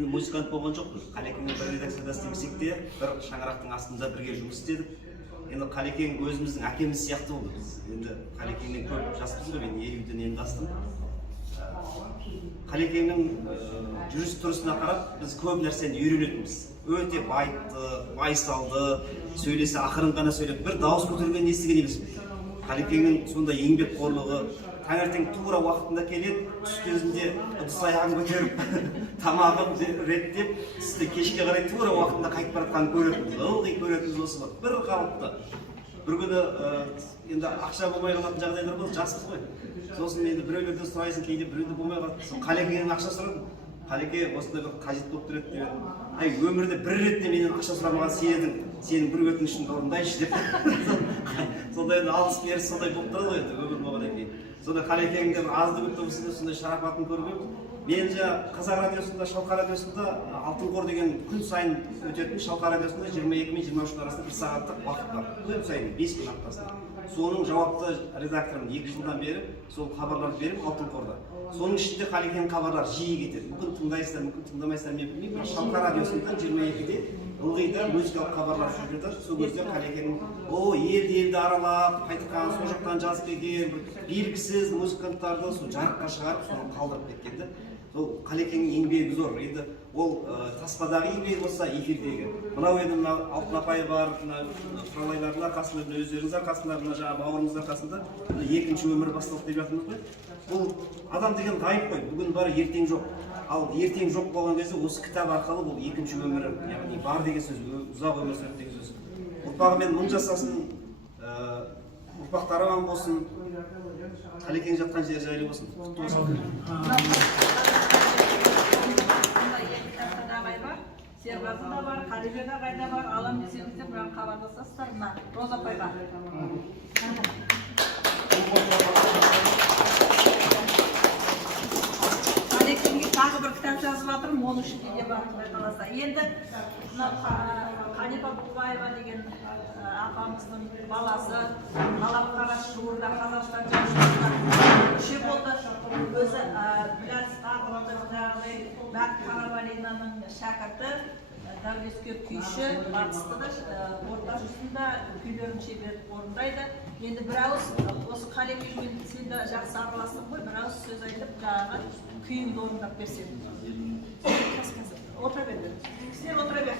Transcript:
енді музыкант болған жоқпыз. Қалекеңмен бір редакцияда істемесек те, бір шаңырақтың астында бірге жұмыс істедік. Енді Қалекең өзіміздің әкеміз сияқты болды. Біз енді Қалекеңнен көп жаспыз ғой, мен 50-ден енді астым. Қалекеңнің жүріс тұрысына қарап біз көп нәрсені үйренетінбіз. Өте байыпты, байсалды, сөйлесе ақырын ғана сөйлеп, бір дауыс көтерген естіген емеспін. Қалекеңнің сондай еңбекқорлығы, таңертең тура уақытында келеді, түс кезінде ыдыс аяғын көтеріп, тамағын реттеп, түсте кешке қарай тура уақытында қайтып бара жатқанын көретінбіз. Ылғи көретінбіз осы бір қалыпты. Бір күні енді ақша болмай қалатын жағдайлар болды, жаспыз ғой. Сосын енді біреулерден сұрайсың, кейде біреуде болмай қалды. Сол Қалекеңнен ақша сұрадым. Қалеке осындай бір қажет болып тұрады деп. Ай, өмірде бір рет те менен ақша сұрамаған сен едің. Сенің бір өтінішіңді орындайыншы деп. Сондай енді алыс беріс сондай болып тұрады ғой енді өмір болғаннан кейін. Сонда Қалекеңнің азды көпті болса сондай шарапатын көргенбіз. Мен Қазақ радиосында, Шалқар радиосында Алтын қор деген күн сайын өтетін Шалқар радиосында 22 мен 23 арасында бір сағаттық уақыт бар. Күн сайын 5 күн аптасында. Соның жауапты редакторым 2 жылдан бері сол хабарларды беріп Алтын қорда. Соның ішінде Қалекеңнің хабарлары жиі кетеді. Мүмкін тыңдайсыздар, мүмкін тыңдамайсыздар, мен білмеймін. Бірақ Шалқар радиосында 22-де ылғида музыкалық хабарлар жүріп жатыр. Сол кезде Қалекеңнің елді аралап, қайтқан, сол жақтан жазып келген, белгісіз музыканттарды сол жарыққа шығарып, соны қалдырып кеткенді. Сол Қалекеңнің еңбегі зор. Енді ол таспадағы еңбегі болса эфирдегі. Мынау енді Алтын апай бар, құралайлардың арқасында, өздеріңіз арқасында, жаңағы бауырымыздың арқасында екінші өмір басталды деп жатырмыз ғой. Бұл адам деген ғайып қой. Бүгін бар, ертең жоқ. Ал ертең жоқ болған кезде осы кітап арқылы бұл екінші өмірі, яғни бар деген сөз, ұзақ өмір сүреді деген сөз. Ұрпағымен мың жасасын, ұрпақтары аман болсын, Қалекең жатқан жер жайлы болсын. Құтты болсын. Серғазы да бар, Қалибек ағай да бар, алам десеңіздер маған хабарласасыздар, мына Роза апайға. Қалекеңге тағы бір кітап жазып жатырмын, оның ішінде де бар, Құдай қаласа. Енді Қанипа Бұлбаева деген апамыздың баласы, Талапқара Шуырда Қазақстан жазушыларының мүше болды. Өзі Біләс Ағылады Бәк Қарабалинаның шәкірті, дәулескер күйші, батысты да, орта жүзінде күйлерін шебер орындайды. Енді бір ауыз, осы Қалекеңмен сен де жақсы араластың ғой, бір ауыз сөз айтып, жаңағы күйіңді орындап берсең. Отыра берді. Сіздер отыра бер.